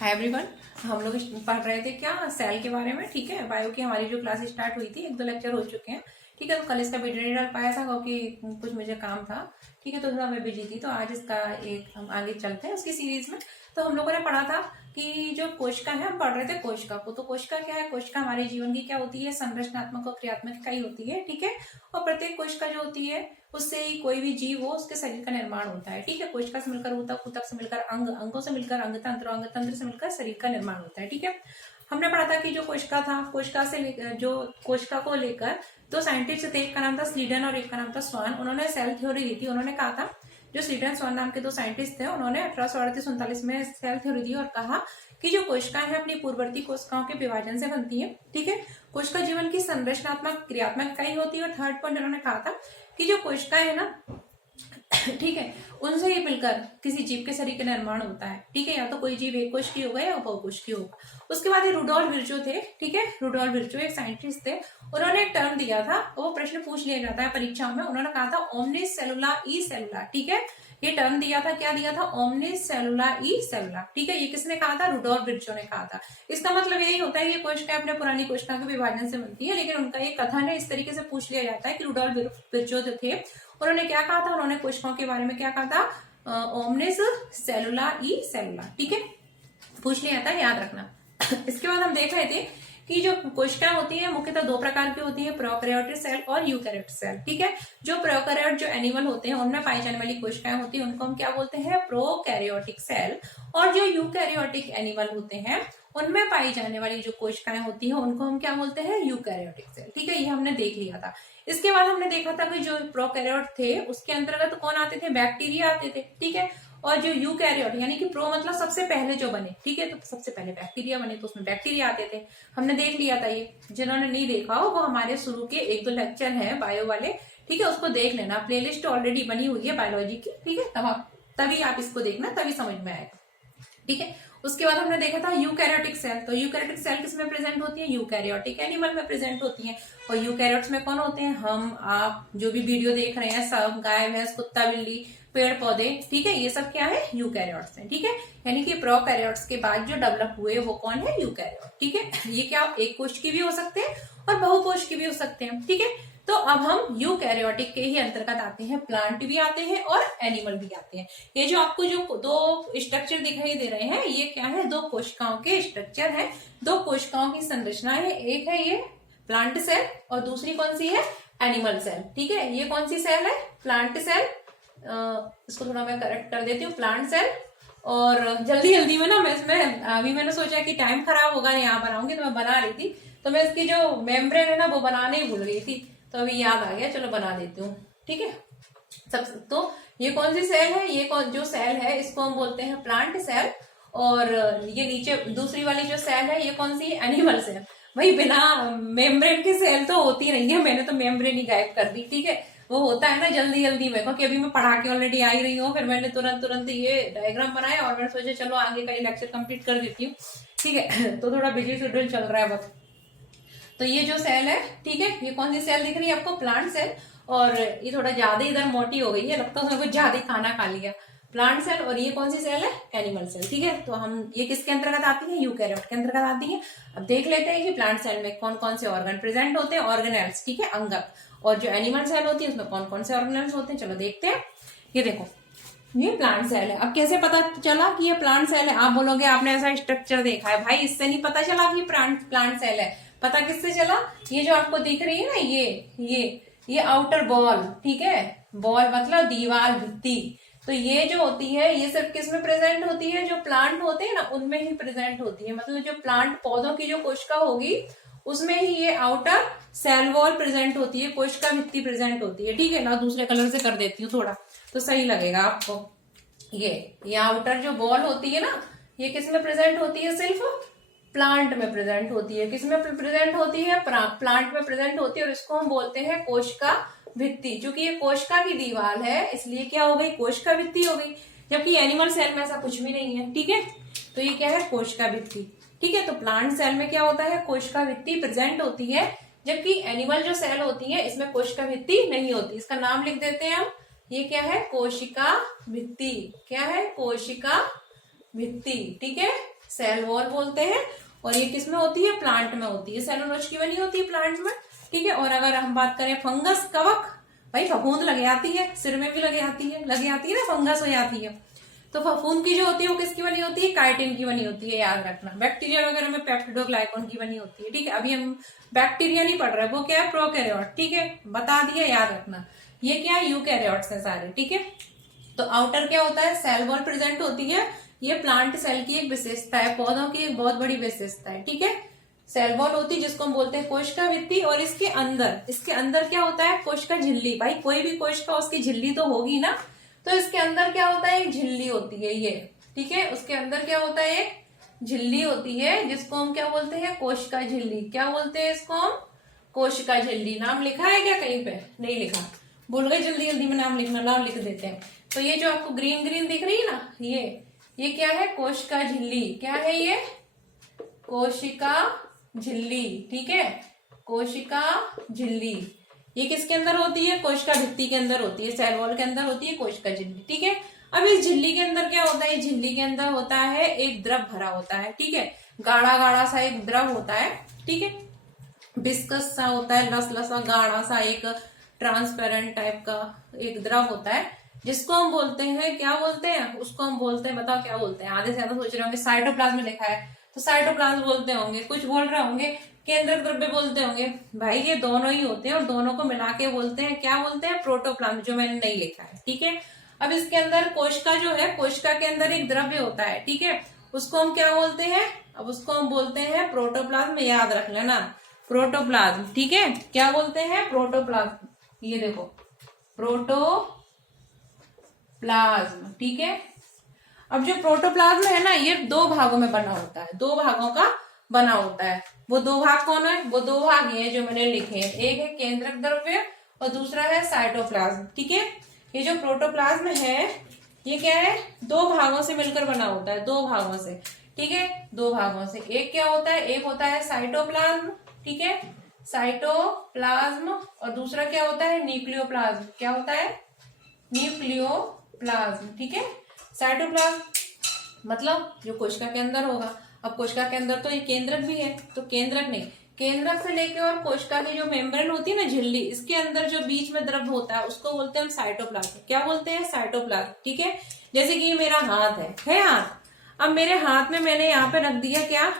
Hi everyone. हम लोग पढ़ रहे थे क्या सेल के बारे में। ठीक है, बायो की हमारी जो क्लास स्टार्ट हुई थी, एक दो लेक्चर हो चुके हैं। ठीक है, तो कल इसका वीडियो नहीं डाल पाया था क्योंकि कुछ मुझे काम था। ठीक है, तो थोड़ा मैं बिजी थी, तो आज इसका एक हम आगे चलते हैं उसकी सीरीज में। तो हम लोगों ने पढ़ा था कि जो कोशिका है, हम पढ़ रहे थे कोशिका को। तो कोशिका क्या है? कोशिका हमारे जीवन की क्या होती है? संरचनात्मक और क्रियात्मक इकाई होती है। ठीक है, और प्रत्येक कोशिका जो होती है उससे ही कोई भी जीव हो उसके शरीर का निर्माण होता है। ठीक है, कोशिका से मिलकर ऊतक, ऊतक से मिलकर अंग, अंगों से मिलकर अंग तंत्र, अंग तंत्र से मिलकर शरीर का निर्माण होता है। ठीक है, हमने पढ़ा था कि जो कोशिका था, कोशिका से जो कोशिका को लेकर दो साइंटिस्ट थे, एक का नाम था स्लीडन और एक का नाम था स्वान। उन्होंने सेल थ्योरी दी थी। उन्होंने कहा था, जो स्लीडन स्वान नाम के दो साइंटिस्ट थे, उन्होंने 1838-39 में सेल थ्योरी दी और कहा कि जो कोशिकाएं हैं अपनी पूर्ववर्ती कोशिकाओं के विभाजन से बनती है। ठीक है, कोशिका जीवन की संरचनात्मक क्रियात्मक इकाई होती है। और थर्ड पॉइंट उन्होंने कहा था कि जो कोशिकाएं है ना, ठीक है, उनसे ही मिलकर किसी जीव के शरीर का निर्माण होता है। ठीक है, या तो कोई जीव एक कोश की होगा या बहुकोश की होगा। उसके बाद ये रुडोल्फ विर्चो थे। ठीक है, रुडोल्फ विर्चो एक साइंटिस्ट थे। उन्होंने एक टर्म दिया था, वो प्रश्न पूछ लिया जाता है परीक्षाओं में। उन्होंने कहा था ओमनिस सेलुला ई सेलुला। ठीक है, ये टर्म दिया था, क्या दिया था? ओमनिस सेलुला ई सेलुला। ठीक है, ये किसने कहा था? रुडोल्फ विर्चो ने कहा था। इसका मतलब यही होता है कि कोशिकाएं अपने पुरानी कोशिका के विभाजन से बनती है, लेकिन उनका एक कथन है, इस तरीके से पूछ लिया जाता है कि रुडोल्फ विर्चो थे, उन्होंने क्या कहा था? उन्होंने कोशिकाओं के बारे में क्या कहा था? ओमनिस सेलुला ई सेलुला। ठीक है, पूछ लिया था, याद रखना। इसके बाद हम देख रहे थे कि जो कोशिकाएं होती है मुख्यतः दो प्रकार की होती है, प्रोकैरियोटिक सेल और यूकैरियोटिक सेल। ठीक है, जो प्रोकैरियोट जो एनिमल होते हैं उनमें पाई जाने वाली कोशिकाएं होती है, उनको हम क्या बोलते हैं? Prokaryotic cell. और जो यूकैरियोटिक एनिमल होते हैं उनमें पाई जाने वाली जो कोशिकाएं होती है उनको हम क्या बोलते हैं? Eukaryotic cell. ठीक है, ये हमने देख लिया था। इसके बाद हमने देखा था कि जो प्रोकैरियोट थे उसके अंतर्गत कौन आते थे? बैक्टीरिया आते थे। ठीक है, और जो यूकैरियोट यानी कि प्रो मतलब सबसे पहले जो बने, ठीक है, तो सबसे पहले बैक्टीरिया बने, तो उसमें बैक्टीरिया आते थे। हमने देख लिया था ये। जिन्होंने नहीं देखा हो वो हमारे शुरू के एक दो लेक्चर हैं बायो वाले, ठीक है, उसको देख लेना। प्लेलिस्ट ऑलरेडी बनी हुई है बायोलॉजी की। ठीक है, तभी आप इसको देखना, तभी समझ में आएगा। ठीक है, उसके बाद हमने देखा था यूकैरियोटिक सेल। तो यूकैरियोटिक सेल किसमें प्रेजेंट होती है? यूकैरियोटिक एनिमल में प्रेजेंट होती है। और यूकैरियोट्स में कौन होते हैं? हम, आप जो भी वीडियो देख रहे हैं, सब, गाय, भैंस, कुत्ता, बिल्ली, पेड़ पौधे। ठीक है, ये सब क्या है? यूकैरियोट्स हैं। ठीक है, यानी कि प्रोकैरियोट्स के बाद जो डेवलप हुए वो कौन है? यूकैरियोट। ठीक है, ये क्या एक कोश की भी हो सकते हैं और बहुकोश की भी हो सकते हैं। ठीक है, तो अब हम यूकैरियोटिक के ही अंतर्गत आते हैं। प्लांट भी आते हैं और एनिमल भी आते हैं। ये जो आपको जो दो स्ट्रक्चर दिखाई दे रहे हैं, ये क्या है? दो कोशिकाओं के स्ट्रक्चर है, दो कोशिकाओं की संरचना है। एक है ये प्लांट सेल और दूसरी कौन सी है? Animal cell. ठीक है, ये कौन सी सेल है? Plant cell. इसको थोड़ा मैं करेक्ट कर देती हूँ, प्लांट सेल। और जल्दी जल्दी में ना मैं इसमें अभी मैंने सोचा कि टाइम खराब होगा, यहाँ बनाऊंगी, तो मैं बना रही थी, तो मैं इसकी जो मेम्ब्रेन है ना वो बनाने ही भूल गई थी, तो अभी याद आ गया, चलो बना देती हूँ। ठीक है, सब तो ये कौन सी सेल है? ये कौन जो सेल है इसको हम बोलते हैं प्लांट सेल। और ये नीचे दूसरी वाली जो सेल है ये कौन सी है? Animal cell. भाई बिना मेम्ब्रेन की सेल तो होती नहीं है, मैंने तो मेम्ब्रेन ही गायब कर दी। ठीक है, वो होता है ना जल्दी जल्दी में, क्योंकि अभी मैं पढ़ा के ऑलरेडी आई रही हूँ, फिर मैंने तुरंत तुरंत ये डायग्राम बनाया और मैंने सोचा चलो आगे का ये लेक्चर कंप्लीट कर देती हूँ। ठीक है, तो थोड़ा बिजी शेड्यूल चल रहा है वक्त। तो ये जो सेल है, ठीक है, ये कौन सी सेल दिख रही है आपको? Plant cell. और ये थोड़ा ज्यादा इधर मोटी हो गई है, लगता है उसने कुछ ज्यादा खाना खा लिया। Plant cell. और ये कौन सी सेल है? Animal cell. ठीक है, तो हम ये किसके अंतर्गत आती है? यूकैरियोट के अंतर्गत आती है। अब देख लेते हैं कि प्लांट सेल में कौन कौन से ऑर्गन प्रेजेंट होते हैं, ऑर्गेनेल्स। ठीक है, अंगक। और जो एनिमल सेल होती है उसमें कौन कौन से ऑर्गेनेल्स होते हैं, चलो देखते हैं। ये देखो, ये प्लांट सेल है। अब कैसे पता चला कि ये प्लांट सेल है? आप बोलोगे आपने ऐसा स्ट्रक्चर देखा है। भाई इससे नहीं पता चला कि प्लांट सेल है। पता किससे चला? ये जो आपको दिख रही है ना, ये आउटर बॉल। ठीक है, बॉल मतलब दीवार, भित्ति। तो ये जो होती है ये सिर्फ किस में प्रेजेंट होती है? जो प्लांट होते हैं ना उनमें ही प्रेजेंट होती है। मतलब जो प्लांट पौधों की जो कोशिका होगी उसमें ही ये आउटर सेल वॉल प्रेजेंट होती है, कोशिका भित्ति प्रेजेंट होती है। ठीक है ना, दूसरे कलर से कर देती हूँ थोड़ा तो सही लगेगा आपको। ये आउटर जो बॉल होती है ना, ये किस में प्रेजेंट होती है? सिर्फ प्लांट में प्रेजेंट होती है। किस में प्रेजेंट होती है? प्लांट में प्रेजेंट होती है। और इसको हम बोलते हैं कोशिका भित्ति। चूंकि ये कोशिका की दीवार है इसलिए क्या हो गई? कोशिका भित्ति हो गई। जबकि एनिमल सेल में ऐसा कुछ भी नहीं है। ठीक है, तो ये क्या है? कोशिका भित्ति। ठीक है, तो प्लांट सेल में क्या होता है? कोशिका भित्ति प्रेजेंट होती है, जबकि एनिमल जो सेल होती है इसमें कोशिका भित्ति नहीं होती। इसका नाम लिख देते हैं हम। ये क्या है? कोशिका भित्ति। क्या है? कोशिका भित्ति। ठीक है, सेल वॉल बोलते हैं। और ये किस में होती है? प्लांट में होती है, सेलुलोज की बनी होती है प्लांट में, ठीक है। और अगर हम बात करें फंगस, कवक, भाई फफूंद लग जाती है, सिर में भी लग जाती है ना, फंगस हो जाती है। तो फफूंद की जो होती है वो किसकी बनी होती है? काइटिन की बनी होती है, याद रखना। बैक्टीरिया वगैरह में पेप्टिडोग्लाइकन की बनी होती है, ठीक है। अभी हम बैक्टीरिया नहीं पढ़ रहे, वो क्या है? प्रोकैरियोट, ठीक है, बता दिया, याद रखना। ये क्या है? यूकैरियोट्स है सारे, ठीक है। तो आउटर क्या होता है? सेल वॉल प्रेजेंट होती है। ये प्लांट सेल की एक विशेषता है, पौधों की एक बहुत बड़ी विशेषता है, ठीक है। सेल वॉल होती है जिसको हम बोलते हैं कोशिका भित्ति। और इसके अंदर क्या होता है? कोशिका झिल्ली। भाई कोई भी कोशिका, उसकी झिल्ली तो होगी ना, तो इसके अंदर क्या होता है? एक झिल्ली होती है ये, ठीक है। उसके अंदर क्या होता है? एक झिल्ली होती है जिसको हम क्या बोलते हैं? कोशिका झिल्ली। क्या बोलते हैं इसको हम? कोशिका झिल्ली। नाम लिखा है क्या कहीं पे? नहीं लिखा, भूल गए, जल्दी जल्दी में नाम लिखना, नाम लिख देते हैं। तो ये जो आपको ग्रीन ग्रीन दिख रही है ना, ये क्या है? कोशिका झिल्ली। क्या है ये? कोशिका झिल्ली, ठीक है, कोशिका झिल्ली। ये किसके अंदर होती है? कोशिका भित्ति के अंदर होती है, सेल वॉल के अंदर होती है कोशिका झिल्ली, ठीक है। अब इस झिल्ली के अंदर क्या होता है? झिल्ली के अंदर होता है एक द्रव भरा होता है, ठीक है। गाढ़ा गाढ़ा सा एक द्रव होता है, ठीक है, विस्कस सा होता है, लसलसा गाढ़ा सा एक ट्रांसपेरेंट टाइप का एक द्रव होता है, जिसको हम बोलते हैं, क्या बोलते हैं उसको? हम बोलते हैं, बताओ क्या बोलते हैं? आधे से ज्यादा सोच रहे होंगे साइटोप्लाज्म लिखा है, तो साइटोप्लाज्म बोलते होंगे, कुछ बोल रहे होंगे केंद्रक द्रव्य बोलते होंगे। भाई ये दोनों ही होते हैं, और दोनों को मिला के बोलते हैं, क्या बोलते हैं? प्रोटोप्लाज्म, जो मैंने नहीं लिखा है, ठीक है। अब इसके अंदर कोशिका जो है, कोशिका के अंदर एक द्रव्य होता है, ठीक है, उसको हम क्या बोलते हैं? अब उसको हम बोलते हैं प्रोटोप्लाज्म, याद रख लेना, प्रोटोप्लाज्म, ठीक है। क्या बोलते हैं? प्रोटोप्लाज्म। ये देखो, प्रोटोप्लाज्म, ठीक है। अब जो प्रोटोप्लाज्म है ना, ये दो भागों में बना होता है, दो भागों का बना होता है। वो दो भाग कौन है? वो दो भाग ये जो मैंने लिखे हैं, एक है केंद्रक द्रव्य और दूसरा है साइटोप्लाज्म, ठीक है। ये जो प्रोटोप्लाज्म है, ये क्या है? दो भागों से मिलकर बना होता है, दो भागों से, ठीक है, दो भागों से। एक क्या होता है? एक होता है साइटोप्लाज्म, ठीक है, साइटोप्लाज्म, और दूसरा क्या होता है? न्यूक्लियोप्लाज्म। क्या होता है? न्यूक्लियोप्लाज्म, ठीक है। साइटोप्लाज्म मतलब जो कोशिका के अंदर होगा। अब कोशिका के अंदर तो ये केंद्रक भी है, तो केंद्रक नहीं, केंद्रक से लेके और कोशिका की जो मेम्ब्रेन होती है ना, झिल्ली, इसके अंदर जो बीच में द्रव होता है उसको बोलते हैं हम साइटोप्लाज्म। क्या बोलते हैं? साइटोप्लाज्म, ठीक है। जैसे कि ये मेरा हाथ है हाथ। अब मेरे हाथ में मैंने यहाँ पे रख दिया क्या?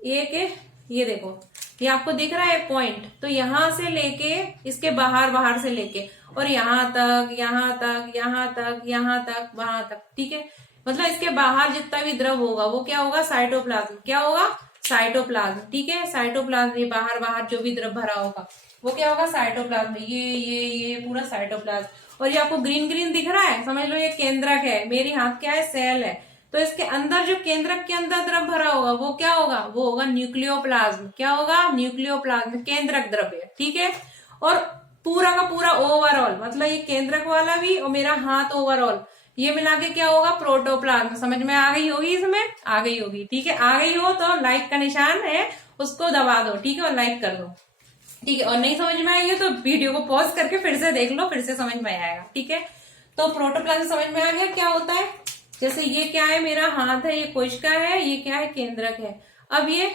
एक, ये देखो, ये आपको दिख रहा है पॉइंट, तो यहां से लेके इसके बाहर से लेके और यहाँ तक, यहाँ तक, यहाँ तक, यहाँ तक, वहां तक, ठीक है। मतलब इसके बाहर जितना भी द्रव होगा वो क्या होगा? साइटोप्लाज्म। क्या होगा? साइटोप्लाज्म, ठीक है। साइटोप्लाज्म, ये बाहर जो भी द्रव भरा होगा वो क्या होगा? साइटोप्लाज्म। ये पूरा साइटोप्लाज्म। और ये आपको ग्रीन ग्रीन दिख रहा है, समझ लो ये केंद्रक है, मेरी हाथ क्या है? सेल है। तो इसके अंदर जो केंद्रक के अंदर द्रव भरा होगा वो क्या होगा? वो होगा न्यूक्लियोप्लाज्म। क्या होगा? न्यूक्लियोप्लाज्म, केंद्रक द्रव्य, ठीक है। और पूरा का पूरा ओवरऑल, मतलब ये केंद्रक वाला भी और मेरा हाथ ओवरऑल, ये मिला के क्या होगा? प्रोटोप्लाज्म। समझ में आ गई होगी? इसमें आ गई होगी, ठीक है। आ गई हो तो लाइक का निशान है उसको दबा दो, ठीक है, और लाइक कर दो, ठीक है। और नहीं समझ में आई है तो वीडियो को पॉज करके फिर से देख लो, फिर से समझ में आएगा, ठीक है। तो प्रोटोप्लाज्म समझ में आ गया क्या होता है। जैसे ये क्या है? मेरा हाथ है, ये कोशिका है, ये क्या है? केंद्रक है। अब ये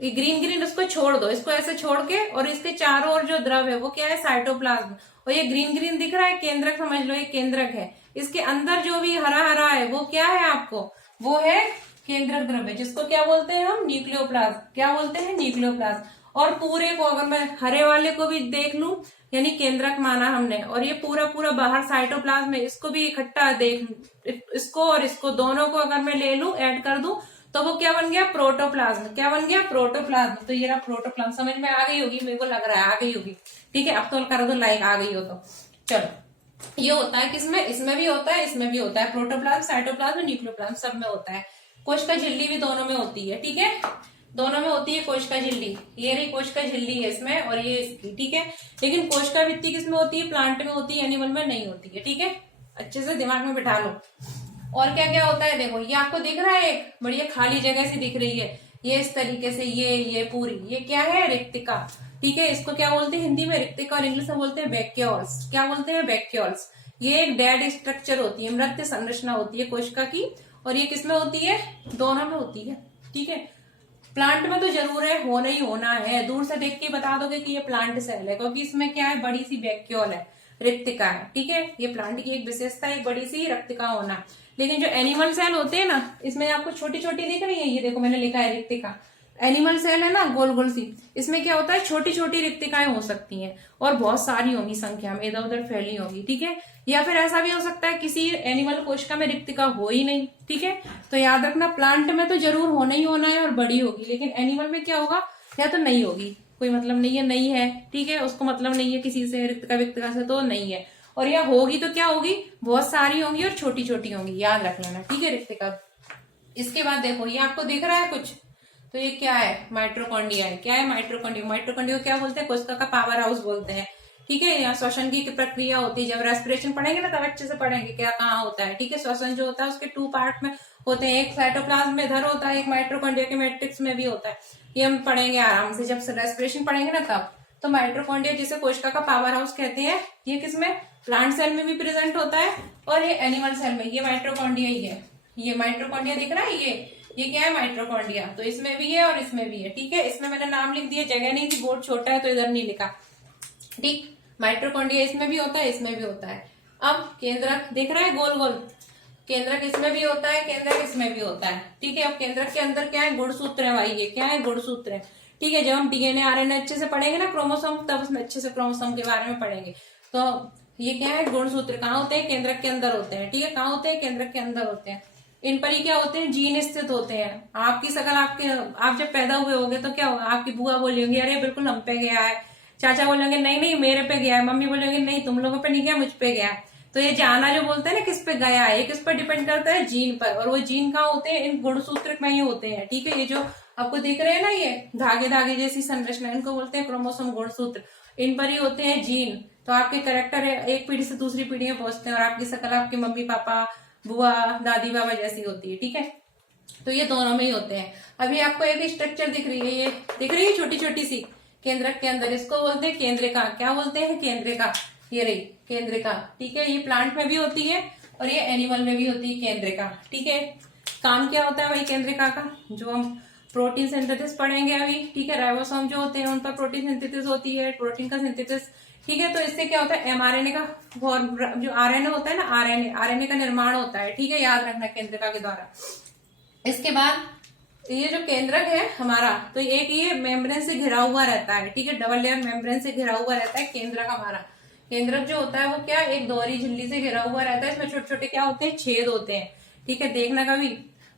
ग्रीन ग्रीन इसको छोड़ दो, इसको ऐसे छोड़ के, और इसके चारों ओर जो द्रव है वो क्या है? साइटोप्लाज्म। और ये ग्रीन ग्रीन दिख रहा है केंद्रक, समझ लो ये केंद्रक है। इसके अंदर जो भी हरा हरा है वो क्या है आपको? वो है केंद्रक द्रव्य, जिसको क्या बोलते हैं हम? न्यूक्लियोप्लाज्म। क्या बोलते हैं? न्यूक्लियोप्लाज्म। और पूरे को अगर मैं हरे वाले को भी देख लूं, यानी केंद्रक माना हमने, और ये पूरा बाहर साइटोप्लाज्म है, इसको भी इकट्ठा देख, इसको और इसको दोनों को अगर मैं ले लूं, ऐड कर दूं, तो वो क्या बन गया? प्रोटोप्लाज्म। क्या बन गया? प्रोटोप्लाज्म। तो ये रहा प्रोटोप्लाज्म। समझ में आ गई होगी, मेरे को लग रहा है आ गई होगी, ठीक है। अब तो कर दो लाइक, आ गई हो तो। चलो, ये होता है किसमें? इसमें भी होता है, इसमें भी होता है। प्रोटोप्लाज्म, साइटोप्लाज्म, न्यूक्लियोप्लाज्म सब में होता है। कोशिका झिल्ली भी दोनों में होती है, ठीक है, दोनों में होती है कोशिका झिल्ली। ये रही कोशिका झिल्ली है इसमें, और ये इसकी, ठीक है। लेकिन कोशिका भित्ति किसमें होती है? प्लांट में होती है, एनिमल में नहीं होती है, ठीक है। अच्छे से दिमाग में बिठा लो। और क्या क्या होता है? देखो, ये आपको दिख रहा है, एक बढ़िया खाली जगह सी दिख रही है, ये इस तरीके से, ये पूरी, ये क्या है? रिक्तिका, ठीक है। इसको क्या बोलते हैं हिंदी में? रिक्तिका, और इंग्लिश में बोलते हैं वैक्यूल्स। क्या बोलते हैं? वैक्यूल्स। ये एक डेड स्ट्रक्चर होती है, मृत संरचना होती है कोशिका की, और ये किसमें होती है? दोनों में होती है, ठीक है। प्लांट में तो जरूर है, होना ही होना है, दूर से देख के बता दोगे कि ये प्लांट सेल है, क्योंकि इसमें क्या है, बड़ी सी वैक्यूल है, रिक्तिका है, ठीक है। ये प्लांट की एक विशेषता है, एक बड़ी सी रिक्तिका होना। लेकिन जो एनिमल सेल होते हैं ना, इसमें आपको छोटी छोटी दिख रही है, ये देखो मैंने लिखा है रिक्तिका। एनिमल सेल है ना, गोल गोल सी, इसमें क्या होता है, छोटी छोटी रिक्तिकाएं हो सकती हैं और बहुत सारी होंगी संख्या में, इधर उधर फैली होंगी, ठीक है। या फिर ऐसा भी हो सकता है किसी एनिमल कोशिका में रिक्तिका हो ही नहीं, ठीक है। तो याद रखना, प्लांट में तो जरूर होना ही होना है और बड़ी होगी, लेकिन एनिमल में क्या होगा, या तो नहीं होगी, कोई मतलब नहीं है, नहीं है, ठीक है, उसको मतलब नहीं है किसी से, रिक्तिका विक्तिका से, तो नहीं है। और या होगी तो क्या होगी, बहुत सारी होंगी और छोटी छोटी होंगी, याद रख लेना, ठीक है, रिक्तिका। इसके बाद देखो, ये आपको दिख रहा है कुछ, तो ये क्या है, माइटोकॉन्ड्रिया है। क्या है माइटोकॉन्ड्रिया, माइटोकॉन्ड्रिया को क्या बोलते हैं, कोशिका का पावर हाउस बोलते हैं, ठीक है। यहाँ श्वसन की प्रक्रिया होती है, जब रेस्पिरेशन पढ़ेंगे ना तब अच्छे से पढ़ेंगे क्या कहाँ होता है, ठीक है। श्वसन जो होता है उसके 2 पार्ट में होते हैं, एक साइटोप्लाज्म में इधर होता है, एक माइटोकॉन्ड्रिया के मैट्रिक्स में भी होता है। ये हम पढ़ेंगे आराम से, जब रेस्पिरेशन पढ़ेंगे ना तब। तो माइटोकॉन्ड्रिया जिसे कोशिका का पावर हाउस कहते हैं, ये किसमें, प्लांट सेल में भी प्रेजेंट होता है और ये एनिमल सेल में, ये माइटोकॉन्ड्रिया ही है। ये माइटोकॉन्ड्रिया दिख रहा है, ये क्या है, माइटोकॉन्ड्रिया। तो इसमें भी है और इसमें भी है, ठीक है। इसमें मैंने नाम लिख दिया, जगह नहीं थी, बोर्ड छोटा है तो इधर नहीं लिखा, ठीक। माइटोकॉन्ड्रिया इसमें भी होता है, इसमें भी होता है। अब केंद्रक दिख रहा है, गोल गोल, केंद्रक इसमें भी होता है, केंद्रक इसमें भी होता है, ठीक है। अब केंद्रक के अंदर क्या है, गुणसूत्र है भाई, ये क्या है, गुणसूत्र है, ठीक है। जब हम डीएनए आरएनए अच्छे से पढ़ेंगे ना, क्रोमोसोम, तब उसमें अच्छे से क्रोमोसोम के बारे में पढ़ेंगे। तो ये क्या है, गुणसूत्र कहाँ होते हैं, केंद्रक के अंदर होते हैं, ठीक है। कहाँ होते हैं, केंद्रक के अंदर होते हैं। इन पर ही क्या होते हैं, जीन स्थित होते हैं। आपकी शकल, आप जब पैदा हुए होंगे तो क्या होगा, आपकी बुआ बोली होंगी अरे बिल्कुल हम पे गया है, चाचा बोलेंगे नहीं नहीं मेरे पे गया है, मम्मी बोलेंगे नहीं तुम लोगों पे नहीं गया, मुझ पे गया है। तो ये जाना जो बोलते हैं ना, किस पे गया है, ये किस पर डिपेंड करता है, जीन पर। और वो जीन कहाँ होते हैं, इन गुणसूत्र में ही होते हैं, ठीक है। ये जो आपको दिख रहे हैं ना, ये धागे धागे जैसी संरचना, इनको बोलते हैं क्रोमोसोम, गुणसूत्र। इन पर ही होते हैं जीन। तो आपके कैरेक्टर एक पीढ़ी से दूसरी पीढ़ी में पहुंचते हैं और आपकी शकल आपके मम्मी पापा, बुआ, दादी बाबा जैसी होती है, ठीक है। तो ये दोनों में ही होते हैं। अभी आपको एक स्ट्रक्चर दिख रही है, ये दिख रही है छोटी छोटी सी, केंद्रक के अंदर, इसको बोलते हैं केंद्रिका। क्या बोलते हैं, केंद्रिका। ये रही केंद्रिका, ठीक है। ये प्लांट में भी होती है और ये एनिमल में भी होती है केंद्रिका, ठीक है। काम क्या होता है भाई केंद्रिका का, जो हम प्रोटीन सिंथेसिस पढ़ेंगे अभी, ठीक है। राइबोसोम जो होते हैं उन पर प्रोटीन सिंथेसिस होती है, प्रोटीन का सिंथेसिस, ठीक है। तो इससे क्या होता है, एमआरएनए का जो आरएनए होता है ना, आरएनए का निर्माण होता है, ठीक है, याद रखना, केंद्रिका के द्वारा। इसके बाद ये जो केंद्रक है हमारा, तो एक ये मेम्ब्रेन से घिरा हुआ रहता है, ठीक है, डबल लेयर मेम्ब्रेन से घिरा हुआ रहता है केंद्रक हमारा। केंद्रक जो होता है वो क्या, एक दोहरी झिल्ली से घिरा हुआ रहता है, इसमें छोटे छोटे क्या होते हैं, छेद होते हैं, ठीक है। देखना कभी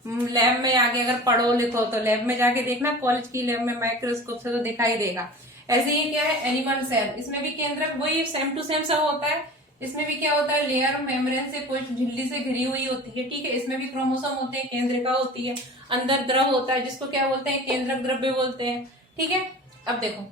लैब में आके, अगर पढ़ो लिखो तो लैब में जाके देखना, कॉलेज की लैब में माइक्रोस्कोप से तो दिखाई देगा। ऐसे ही क्या है, एनिमल सेल, इसमें भी केंद्रक वही सेम टू सेम सब होता है। इसमें भी क्या होता है, लेयर मेम्ब्रेन से कुछ झिल्ली से घिरी हुई होती है, ठीक है। इसमें भी क्रोमोसोम होते हैं, केंद्रिका होती है, अंदर द्रव होता है जिसको क्या बोलते हैं, केंद्रक द्रव्य बोलते हैं, ठीक है। अब देखो,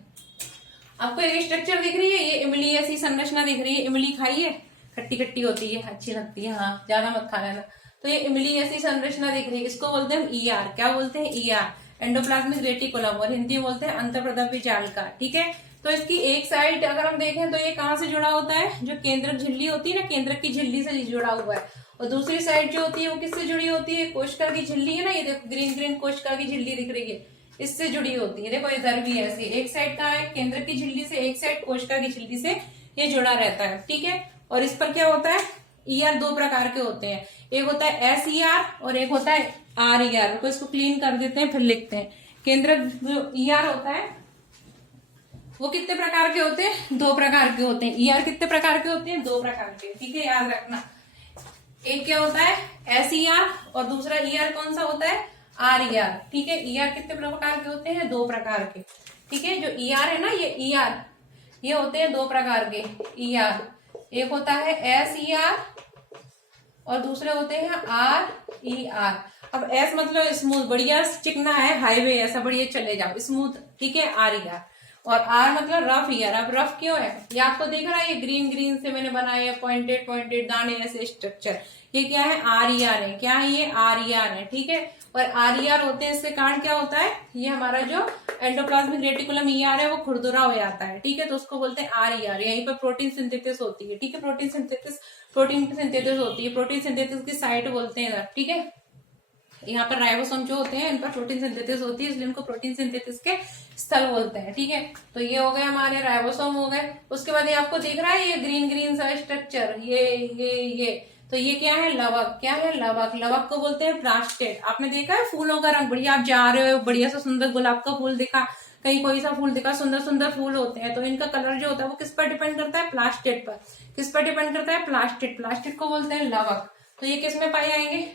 आपको एक स्ट्रक्चर दिख रही है, ये इमली ऐसी संरचना दिख रही है। इमली खाइए, खट्टी खट्टी होती है, अच्छी लगती है, हाँ ज्यादा मत खा लेना। तो ये इमली ऐसी संरचना दिख रही है, इसको बोलते हैं ईआर। क्या बोलते हैं, ईआर, एंडोप्लाज्मिक रेटिकुलम, और हिंदी में बोलते हैं अंतःप्रद्रव्य जालिका, ठीक है। तो इसकी एक साइड अगर हम देखें तो ये कहाँ से जुड़ा होता है, जो केंद्रक झिल्ली होती है ना, केंद्रक की झिल्ली से जुड़ा हुआ है। और दूसरी साइड जो होती है वो किससे जुड़ी होती है, कोशिका की झिल्ली है ना, ये देखो ग्रीन ग्रीन कोशिका की झिल्ली दिख रही है, इससे जुड़ी होती है। देखो इधर भी ऐसी, एक साइड कहाँ है, केंद्रक की झिल्ली से, एक साइड कोशिका की झिल्ली से ये जुड़ा रहता है, ठीक है। और इस पर क्या होता है, ईआर दो प्रकार के होते हैं, एक होता है एसईआर और एक होता है आरईआर। तो इसको क्लीन कर देते हैं फिर लिखते हैं। केंद्रक जो ईआर होता है वो कितने प्रकार के होते हैं, 2 प्रकार के होते हैं। ईआर कितने प्रकार के होते हैं, 2 प्रकार के, ठीक है, याद रखना। एक क्या होता है, एसईआर, और दूसरा ईआर कौन सा होता है, आरईआर, ठीक है। ईआर कितने प्रकार के होते हैं, 2 प्रकार के, ठीक है। जो ईआर है ना, ये ईआर, ये होते हैं 2 प्रकार के ईआर। एक होता है एसईआर और दूसरे होते हैं आरईआर। अब एस मतलब स्मूथ, बढ़िया चिकना है, हाईवे ऐसा बढ़िया चले जाओ, स्मूथ, ठीक है, आरईआर। और आर मतलब रफ ईयर। अब रफ क्यों है, ये आपको दिख रहा है, ये ग्रीन ग्रीन से मैंने बनाए है, पॉइंटेड पॉइंटेड दाने ऐसे स्ट्रक्चर, ये क्या है, आरईआर है। क्या है ये, आरईआर है, ठीक है। और आरईआर होते हैं, इससे कारण क्या होता है, ये हमारा जो एंडोप्लाज्मिक रेटिकुलम ईआर है वो खुरदुरा हो जाता है, ठीक है। तो उसको बोलते हैं आरईआर। यहीं पर प्रोटीन सिंथेसिस होती है, ठीक है, प्रोटीन सिंथेसिस होती है, प्रोटीन सिंथेसिस की साइट बोलते हैं, ठीक है। यहाँ पर राइबोसोम जो होते हैं इन पर प्रोटीन सिंथेसिस होती है, इसलिए इनको प्रोटीन सिंथेसिस के स्थल बोलते हैं। ठीक है, तो ये हो गए हमारे राइबोसोम हो गए। उसके बाद ये आपको दिख रहा है ये ग्रीन ग्रीन सा स्ट्रक्चर, ये तो ये क्या है, लवक। क्या है, लवक। लवक को बोलते हैं प्लास्टेड। आपने देखा है फूलों का रंग, बढ़िया आप जा रहे हो, बढ़िया सा सुंदर गुलाब का फूल दिखा, कहीं कोई सा फूल दिखा, सुंदर सुंदर फूल होते हैं, तो इनका कलर जो होता है वो किस पर डिपेंड करता है, प्लास्टेड पर। किस पर डिपेंड करता है, प्लास्टेड। प्लास्टेड को बोलते हैं लवक। तो ये किस में पाए जाएंगे,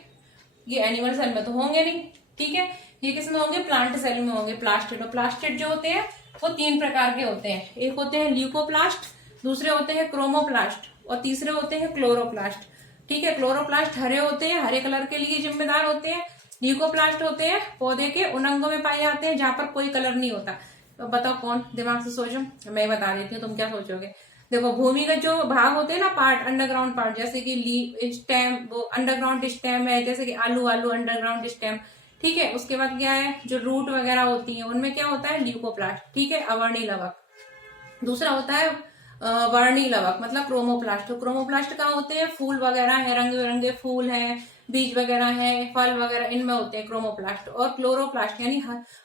ये एनिमल सेल में तो होंगे नहीं। ठीक है, ये किस में होंगे, प्लांट सेल में होंगे प्लास्टेड। और प्लास्टेड जो होते हैं वो 3 प्रकार के होते हैं। एक होते हैं ल्यूकोप्लास्ट, दूसरे होते हैं क्रोमोप्लास्ट, और तीसरे होते हैं क्लोरोप्लास्ट। ठीक है, क्लोरोप्लास्ट हरे होते हैं, हरे कलर के लिए जिम्मेदार होते हैं। ल्यूकोप्लास्ट होते हैं पौधे के उन अंगों में पाए जाते हैं जहां पर कोई कलर नहीं होता। तो बताओ कौन, दिमाग से सोचो, मैं बता देती हूँ तुम क्या सोचोगे। देखो, भूमिगत जो भाग होते हैं ना, पार्ट, अंडरग्राउंड पार्ट, जैसे कि ली स्टेम, वो अंडरग्राउंड स्टेम है, जैसे कि आलू अंडरग्राउंड स्टेम। ठीक है, उसके बाद क्या है, जो रूट वगैरह होती है उनमें क्या होता है, ल्यूकोप्लास्ट। ठीक है, अवर्णी लवक। दूसरा होता है वर्णी लवक, मतलब क्रोमोप्लास्ट। तो क्रोमोप्लास्ट कहाँ होते हैं, फूल वगैरह है, रंग बिरंगे फूल है, बीज वगैरह है, फल वगैरह, इनमें होते हैं क्रोमोप्लास्ट। और क्लोरोप्लास्ट यानी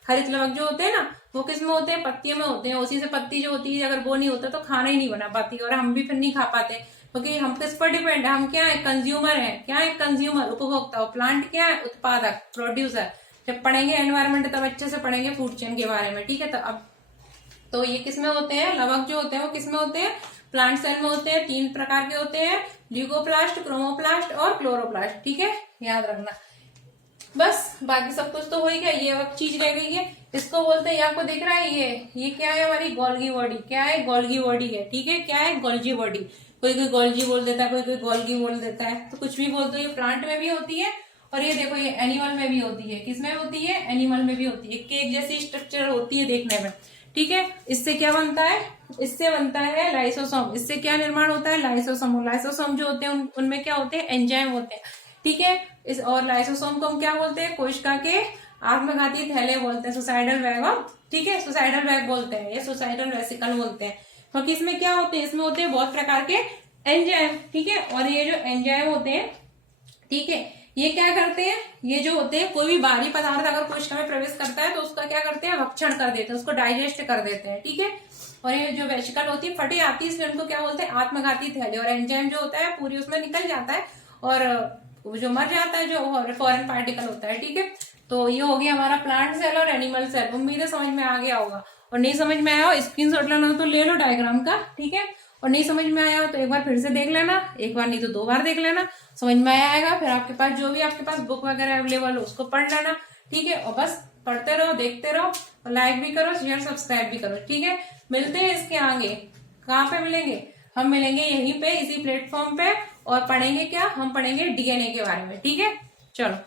हरित लवक जो होते हैं ना, वो किस में होते हैं, पत्तियों में होते हैं। उसी से पत्ती जो होती है, अगर वो नहीं होता तो खाना ही नहीं बना पाती, और हम भी फिर नहीं खा पाते, क्योंकि हम किस पर डिपेंड है, हम क्या है, कंज्यूमर है। क्या है, कंज्यूमर, उपभोक्ता। प्लांट क्या है, उत्पादक, प्रोड्यूसर। जब पढ़ेंगे एनवायरमेंट तब अच्छे से पढ़ेंगे फूड चेन के बारे में। ठीक है, तो अब तो ये किसमें होते हैं, लवक जो होते हैं वो किसमें होते हैं, प्लांट सेल में होते हैं। 3 प्रकार के होते हैं, ल्यूकोप्लास्ट, क्रोमोप्लास्ट और क्लोरोप्लास्ट। ठीक है, याद रखना। बस बाकी सब कुछ तो हो ही गया, ये अब चीज रह गई है, इसको बोलते हैं, ये आपको दिख रहा है, ये क्या है, हमारी गोल्गी बॉडी। क्या है, गोल्गी बॉडी है। ठीक है, क्या है, गोल्गी बॉडी। कोई कोई गोल्गी बोल देता है, कोई कोई गोल्गी बोल देता है, तो कुछ भी बोल दो। ये प्लांट में भी होती है, और ये देखो ये एनिमल में भी होती है। किसमें होती है, एनिमल में भी होती है। केक जैसी स्ट्रक्चर होती है देखने में। ठीक है, इससे क्या बनता है, इससे बनता है लाइसोसोम। इससे क्या निर्माण होता है, लाइसोसोम। लाइसोसोम जो होते हैं उनमें क्या होते हैं, एंजाइम होते हैं। ठीक है, इस और लाइसोसोम को हम क्या बोलते हैं, कोशिका के आत्मघाती थैले बोलते हैं, सुसाइडल वैग। ठीक है, सुसाइडल वैग बोलते हैं, ये सुसाइडल वेसिकल बोलते हैं। क्योंकि इसमें क्या होते हैं, इसमें होते हैं बहुत प्रकार के एंजाइम। ठीक है, और ये जो एंजाइम होते हैं, ठीक है, ये क्या करते हैं, ये जो होते हैं, कोई भी बाहरी पदार्थ अगर कोशिका में प्रवेश करता है तो उसका क्या करते हैं, भक्षण कर देते हैं, उसको डाइजेस्ट कर देते हैं। ठीक है, और ये जो वेसिकल होती है फटी आती है, इसलिए उनको क्या बोलते हैं, आत्मघाती थैले। और एंजाइम जो होता है पूरी उसमें निकल जाता है, और जो मर जाता है जो फॉरेन पार्टिकल होता है। ठीक है, तो ये हो गया हमारा प्लांट सेल और एनिमल सेल। उम्मीद है समझ में आ गया होगा, और नहीं समझ में आया हो स्क्रीनशॉट लेना तो ले लो डायग्राम का। ठीक है, और नहीं समझ में आया हो तो एक बार फिर से देख लेना, एक बार नहीं तो 2 बार देख लेना, समझ में आएगा। फिर आपके पास जो भी आपके पास बुक वगैरह अवेलेबल हो उसको पढ़ लेना। ठीक है, और बस पढ़ते रहो, देखते रहो, और लाइक भी करो, शेयर सब्सक्राइब भी करो। ठीक है, मिलते हैं इसके आगे। कहाँ पे मिलेंगे, हम मिलेंगे यहीं पे, इसी प्लेटफॉर्म पे, और पढ़ेंगे क्या, हम पढ़ेंगे डीएनए के बारे में। ठीक है, चलो।